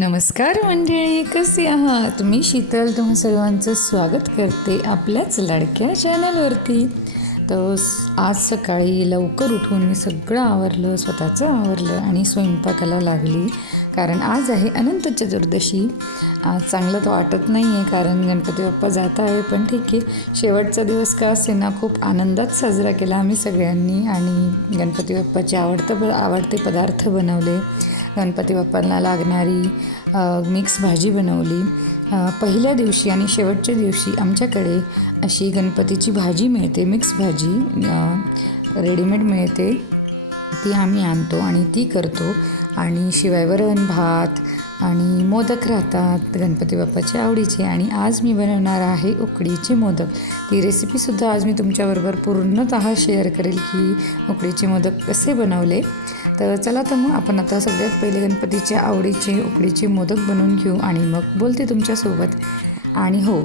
नमस्कार मंडळी कसे आहात? मी शीतल तुम्हा सर्वांचं स्वागत करते आपल्याच लाडक्या चॅनलवरती. तर आज सकाळी लवकर उठून मी सगळं आवरलं स्वतःचं आवरलं आणि स्वयंपाकाला लागली. कारण आज आहे अनंत चतुर्दशी. आज चांगलं तर वाटत नाही आहे कारण गणपती बाप्पा जात आहे पण ठीक आहे. शेवटचा दिवस का असेना खूप आनंदात साजरा केला आम्ही सगळ्यांनी आणि गणपती बाप्पाचे आवडतं आवडते पदार्थ बनवले. गणपती बाप्पांना लागणारी मिक्स भाजी बनवली. पहिल्या दिवशी आणि शेवटच्या दिवशी आमच्याकडे अशी गणपतीची भाजी मिळते मिक्स भाजी रेडीमेड मिळते. ती आम्ही आणतो आणि ती करतो. आणि शिवाय वरण भात आणि मोदक राहतात गणपती बाप्पाच्या आवडीचे. आणि आज मी बनवणार आहे उकडीचे मोदक. ती रेसिपीसुद्धा आज मी तुमच्याबरोबर पूर्णतः शेअर करेल की उकडीचे मोदक कसे बनवले. तर चला तर मग आपण आता सगळ्यात पहिले गणपतीच्या आवडीचे उकडीचे मोदक बनवून घेऊ आणि मग बोलते तुमच्यासोबत. आणि हो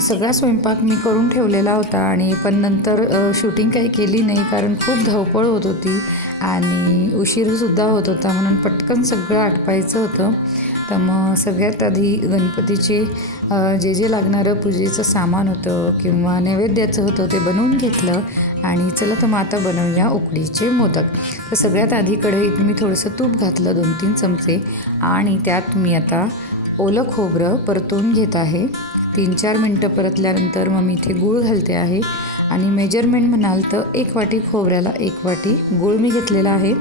सगळा स्वयंपाक मी करून ठेवलेला होता आणि पण नंतर शूटिंग काही केली नाही कारण खूप धावपळ होत होती आणि उशीरसुद्धा होत होता म्हणून पटकन सगळं आटपायचं होतं. तर मग सगळ्यात आधी गणपतीचे जे जे लागणारं पूजेचं सामान होतं किंवा नैवेद्याचं होतं ते बनवून घेतलं आणि चला तर मग आता बनवूया उकडीचे मोदक. तर सगळ्यात आधी कढईत मी थोडंसं तूप घातलं दोन तीन चमचे आणि त्यात मी आता ओलं खोबरं परतून घेत आहे. तीन चार मिनटं परतल्यानंतर मग मी इथे गूळ घालते आहे. आणि मेजरमेंट म्हणाल तर एक वाटी खोबऱ्याला एक वाटी गूळ मी घेतलेला आहे.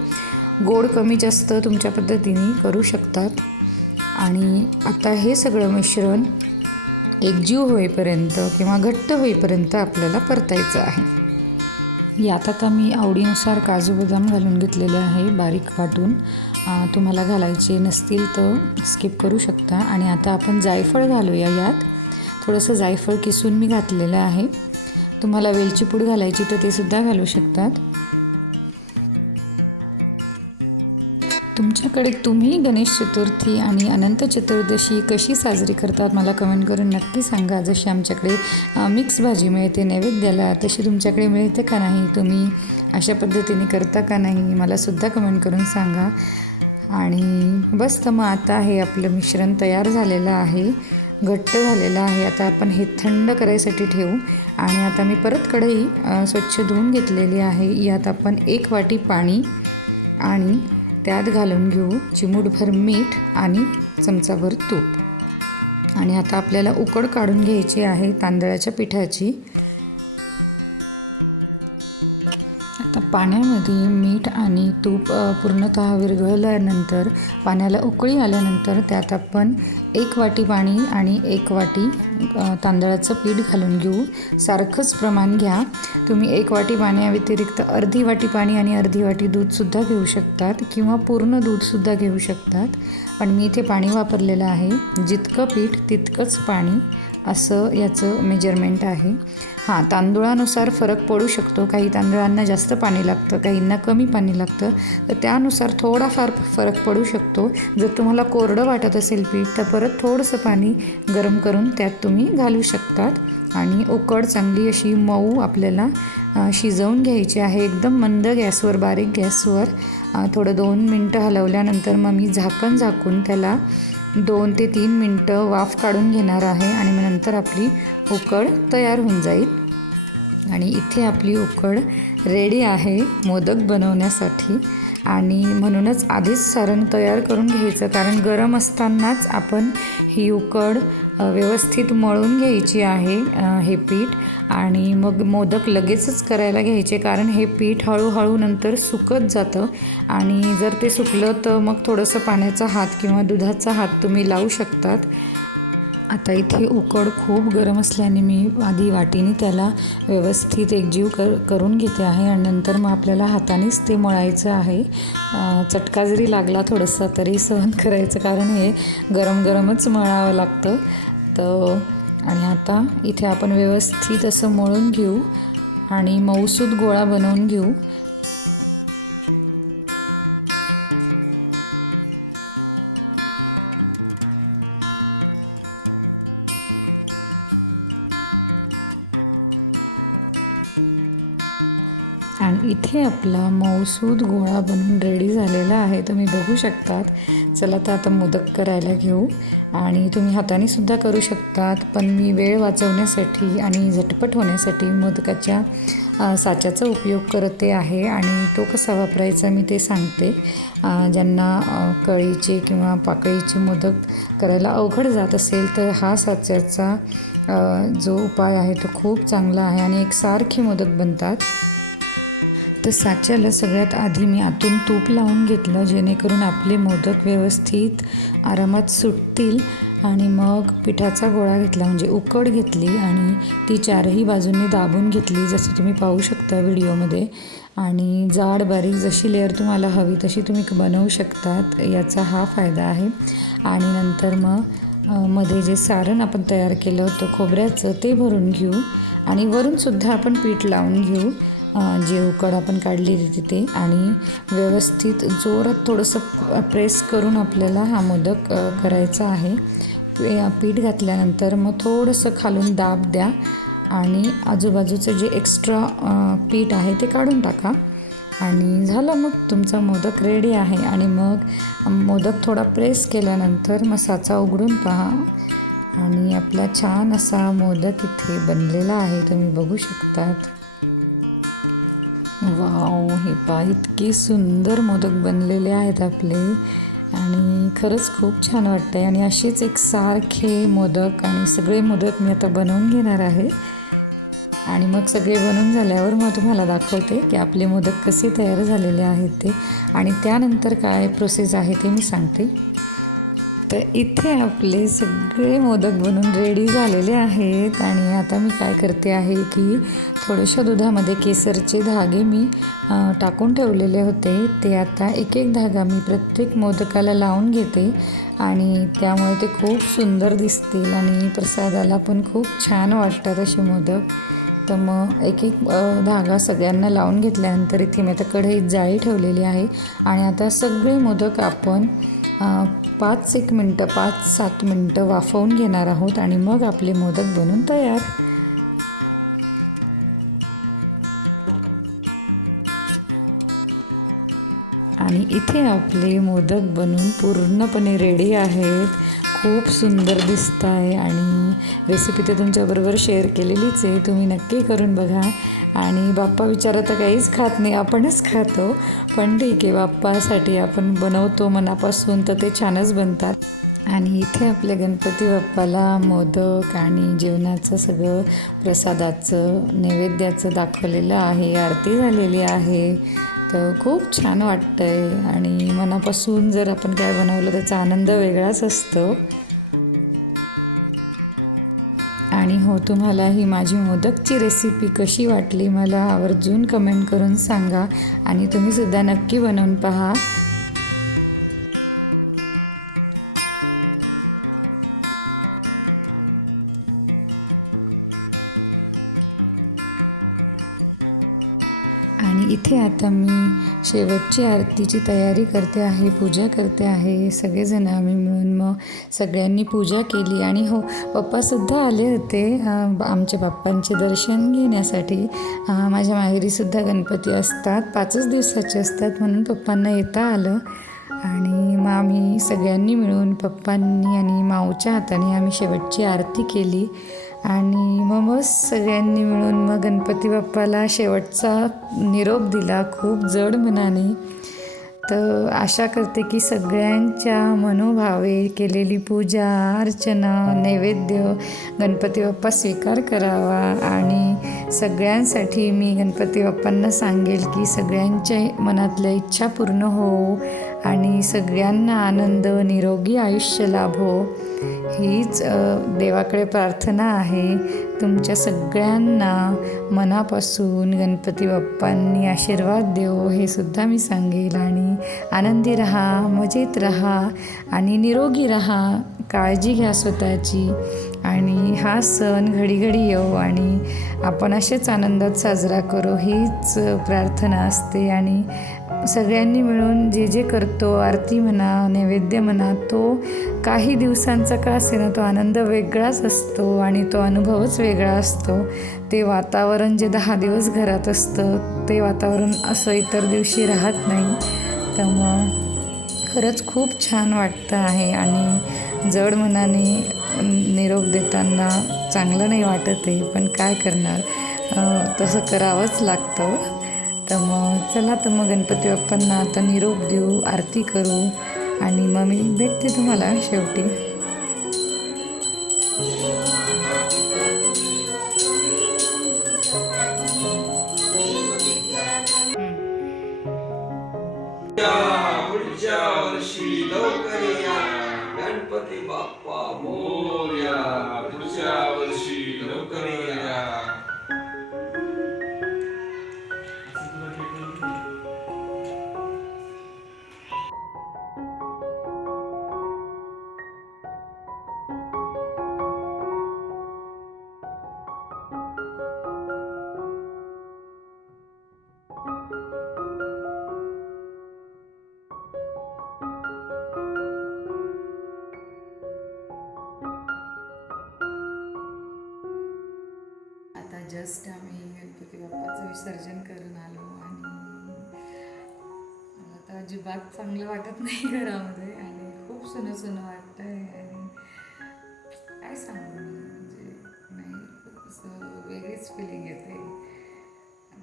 गोड कमी जास्त तुमच्या पद्धतीने करू शकतात. आणि आता हे सगळं मिश्रण एकजीव होईपर्यंत किंवा घट्ट होईपर्यंत आपल्याला परतायचं आहे. यात आता मी आवडीनुसार काजू बदाम घालून घेतलेले आहे बारीक वाटून. तुम्हाला घालायचे नसतील तर स्किप करू शकता. आणि आता आपण जायफळ घालूया यात. थोडंसं जायफळ किसून मी घातलेलं आहे. तुम्हाला वेलची पूड घालायची तर ते सुद्धा घालू शकतात. तुमच्याकडे तुम्ही गणेश चतुर्थी आणि अनंत चतुर्दशी कशी साजरी करतात मला कमेंट करून नक्की सांगा. जशी आमच्याकडे मिक्स भाजी मिळते नैवेद्याला तशी तुमच्याकडे मिळते का नाही? तुम्ही अशा पद्धतीने करता का नाही? मला सुद्धा कमेंट करून सांगा. आणि बस तर मग आता हे आपलं मिश्रण तयार झालेलं आहे. घट्ट झालेलं आहे. आता आपण हे थंड करायसाठी ठेवू. आणि आता मी परत कढई स्वच्छ धुवून घेतलेली आहे. यात आपण एक वाटी पाणी आणि त्यात घालून घेऊ चिमूटभर मीठ आणि चमचाभर तूप. आणि आता आपल्याला उकड काढून घ्यायची आहे तांदळाच्या पिठाची. आता पाण्यामध्ये मीठ आणि तूप पूर्णतः विरघळल्यानंतर पाण्याला उकळी आल्यानंतर त्यात आपण एक वाटी पाणी आणि एक वाटी तांदळाचं पीठ घालून घेऊ. सारखंच प्रमाण घ्या. तुम्ही एक वाटी पाण्याव्यतिरिक्त अर्धी वाटी पाणी आणि अर्धी वाटी दूधसुद्धा घेऊ शकतात किंवा पूर्ण दूधसुद्धा घेऊ शकतात. पण मी इथे पाणी वापरलेलं आहे. जितकं पीठ तितकंच पाणी. असं याचं मेजरमेंट आहे. हां तांदूळानुसार फरक पडू शकतो. काही तांदळांना जास्त पाणी लागतं काहींना कमी पाणी लागतं. तर त्यानुसार थोडाफार फरक पडू शकतो. जर तुम्हाला कोरडं वाटत असेल पीठ तर परत थोडंसं पाणी गरम करून त्यात तुम्ही घालू शकतात. आणि उकड चांगली अशी मऊ आपल्याला शिजवून घ्यायची आहे. एकदम मंद गॅसवर बारीक गॅसवर थोडं दोन मिनटं हलवल्यानंतर मग मी झाकण झाकून त्याला दोन ते तीन मिनटं वाफ काढून घेणार आहे आणि मग नंतर आपली उकड तयार होऊन जाईल. आणि इथे आपली उकड रेडी आहे मोदक बनवण्यासाठी. आणि म्हणूनच आधीच सारण तयार करून घ्यायचं. कारण गरम असतानाच आपण ही उकड व्यवस्थित मळून घ्यायची आहे हे पीठ. आणि मग मोदक लगेचच करायला घ्यायचे कारण हे पीठ हळूहळू नंतर सुकत जातं. आणि जर ते सुकलं तर मग थोडंसं पाण्याचा हात किंवा दुधाचा हात तुम्ही लावू शकतात. आता इथे उकड खूप गरम असल्याने मी आधी वाटीने त्याला व्यवस्थित एकजीव कर करून घेते आहे आणि नंतर मग आपल्याला हातानेच ते मळायचं आहे. चटका जरी लागला थोडंसं तरी सहन करायचं कारण हे गरम गरमच मळावं लागतं. तर आणि आता इथे आपण व्यवस्थित असं मळून घेऊ आणि मऊसूद गोळा बनवून घेऊ. आणि इथे आपला मऊसूद गोळा बनून रेडी झालेला आहे. तुम्ही बघू शकतात. चला तर आता मोदक करायला घेऊ. आणि तुम्ही हाताने सुद्धा करू शकतात पण मी वेळ वाचवण्यासाठी आणि झटपट होण्यासाठी मोदकाच्या साच्याचा उपयोग करते आहे आणि तो कसा वापरायचा मी ते सांगते. ज्यांना कळीचे किंवा पाकळीचे मोदक करायला अवघड जात असेल तर हा साच्याचा जो उपाय आहे तो खूप चांगला आहे आणि एकसारखे मोदक बनतात. तर साच्याला सगळ्यात आधी मी आतून तूप लावून घेतलं जेणेकरून आपले मोदक व्यवस्थित आरामात सुटतील. आणि मग पिठाचा गोळा घेतला म्हणजे उकड घेतली आणि ती चारही बाजूंनी दाबून घेतली जसं तुम्ही पाहू शकता व्हिडिओमध्ये. आणि जाड बारीक जशी लेअर तुम्हाला हवी तशी तुम्ही बनवू शकतात. याचा हा फायदा आहे. आणि नंतर मग मध्ये जे सारण आपण तयार केलं होतं खोबऱ्याचं ते भरून घेऊ. आणि वरूनसुद्धा आपण पीठ लावून घेऊ. जे उकड आपण काढलेली तिथे आणि व्यवस्थित जोरात थोडंसं प्रेस करून आपल्याला हा मोदक करायचा आहे. पीठ घातल्यानंतर मग थोडंसं खालून दाब द्या आणि आजूबाजूचं जे एक्स्ट्रा पीठ आहे ते काढून टाका. आणि झालं मग तुमचा मोदक रेडी आहे आणि मग मोदक थोडा प्रेस केल्यानंतर मग साचा उघडून पहा. आणि आपला छान असा मोदक इथे बनलेला आहे तुम्ही बघू शकतात. हे पा इतकी सुंदर मोदक बनलेले आहेत आपले. आणि खरंच खूप छान वाटतं आहे आणि असेच एक सारखे मोदक आणि सगळे मोदक मी आता बनवून घेणार आहे. आणि मग सगळे बनवून झाल्यावर मग तुम्हाला दाखवते की आपले मोदक कसे तयार झालेले आहेत ते. आणि त्यानंतर काय प्रोसेस आहे ते मी सांगते. तर इथे आपले सगळे मोदक बनून रेडी झालेले आहेत. आणि आता मी काय करते आहे की थोड्याशा दुधामध्ये केसरचे धागे मी टाकून ठेवलेले होते. ते आता एक एक धागा मी प्रत्येक मोदकाला लावून घेते. आणि त्यामुळे ते खूप सुंदर दिसतील आणि प्रसादाला पण खूप छान वाटतात असे मोदक. तर मग एक एक धागा सगळ्यांना लावून घेतल्यानंतर इथे मी आता कढईत जाळी ठेवलेली आहे. आणि आता सगळे मोदक आपण पाच एक मिनटं पाच सात मिनटं वाफवून घेणार आहोत आणि मग आपले मोदक बनून तयार. आणि इथे आपले मोदक बनून पूर्णपणे रेडी आहेत. खूप सुंदर दिसत आहे आणि रेसिपी तर तुमच्याबरोबर शेअर केलेलीच आहे. तुम्ही नक्की करून बघा. आणि बाप्पा विचारा तर काहीच खात नाही आपणच खातो. पण ठीक आहे बाप्पासाठी आपण बनवतो मनापासून तर ते छानच बनतात. आणि इथे आपल्या गणपती बाप्पाला मोदक आणि जेवणाचं सगळं प्रसादाचं नैवेद्याचं दाखवलेलं आहे आरती झालेली आहे. तर खूप छान वाटतं आहे आणि मनापासून जर आपण काय बनवलं त्याचा आनंद वेगळाच असतो. आणि हो तुम्हाला ही माझी मोदकची रेसिपी कशी वाटली मला आवर्जून कमेंट करून सांगा. आणि तुम्हीसुद्धा नक्की बनवून पहा. आणि इथे आता मी शेवटची आरतीची तयारी करते आहे पूजा करते आहे. सगळेजण आम्ही मिळून मग सगळ्यांनी पूजा केली. आणि हो पप्पासुद्धा आले होते आमच्या बाप्पांचे दर्शन घेण्यासाठी. माझ्या माहेरीसुद्धा गणपती असतात पाचच दिवसाचे असतात म्हणून पप्पांना येता आलं. आणि मग आम्ही सगळ्यांनी मिळून पप्पांनी आणि माऊच्या हाताने आम्ही शेवटची आरती केली. आणि मग मस्त सगळ्यांनी मिळून मग गणपती बाप्पाला शेवटचा निरोप दिला खूप जड मनाने. तर आशा करते की सगळ्यांच्या मनोभावे केलेली पूजा अर्चना नैवेद्य गणपती बाप्पा स्वीकार करावा. आणि सगळ्यांसाठी मी गणपती बाप्पांना सांगेल की सगळ्यांच्या मनातल्या इच्छा पूर्ण हो आणि सगळ्यांना आनंद निरोगी आयुष्य लाभो. हीच देवाकडे प्रार्थना आहे. तुमच्या सगळ्यांना मनापासून गणपती बाप्पांनी आशीर्वाद देवो हे सुद्धा मी सांगेल. आणि आनंदी रहा मजेत राहा आणि निरोगी रहा. काळजी घ्या स्वतःची. आणि हा सण घडी घडी येऊ आणि आपण असेच आनंदात साजरा करू. हीच प्रार्थना असते. आणि सगळ्यांनी मिळून जे जे करतो आरती म्हणा नैवेद्य म्हणा तो काही दिवसांचा का असेना तो आनंद वेगळाच असतो आणि तो अनुभवच वेगळा असतो. ते वातावरण जे दहा दिवस घरात असतं ते वातावरण असं इतर दिवशी राहत नाही. त्यामुळं खरंच खूप छान वाटतं आहे आणि जड मनाने निरोप देताना चांगलं नाही वाटत आहे पण काय करणार? तसं करावंच लागतं. तर मग चला तर मग गणपती बाप्पांना आता निरोप देऊ आरती करू आणि मग मी भेटते तुम्हाला शेवटी. पुढच्या वर्षी लवकर या गणपती बाप्पा जस्ट आम्ही गणपती बाप्पाचं विसर्जन करून आलो आणि आता अजिबात चांगलं वाटत नाही घरामध्ये आणि खूप सुनं सुनं वाटतं आहे आणि काय सांगू मी? म्हणजे नाही खूप असं वेगळीच फिलिंग येते.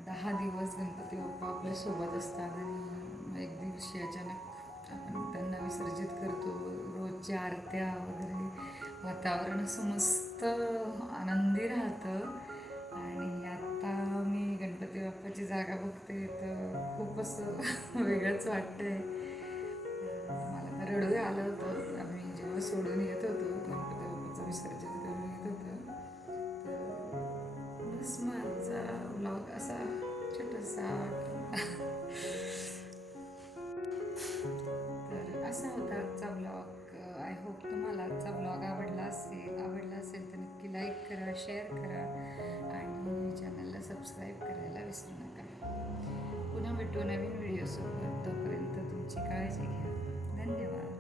दहा दिवस गणपती बाप्पा आपल्यासोबत असतात आणि मग एक दिवशी अचानक आपण त्यांना विसर्जित करतो. रोजच्या आरत्या वगैरे वातावरण असं मस्त आनंदी राहतं. ती जागा बघते तर खूप असं वेगळंच वाटतंय. मला तर रडू आलं होतं. आम्ही जेव्हा सोडून येत होतो गणपती बाप्पाचं विसर्जन करून येत होतं तर बस माझा ब्लॉग असा छोटासा. तर असा होता आजचा ब्लॉग आय होप तुम्हाला आजचा ब्लॉग आवडला असेल आवडला असेल तर नक्की लाईक करा शेअर करा. भेटू नवीन व्हिडिओसोबत तोपर्यंत तुमची काळजी घ्या. धन्यवाद.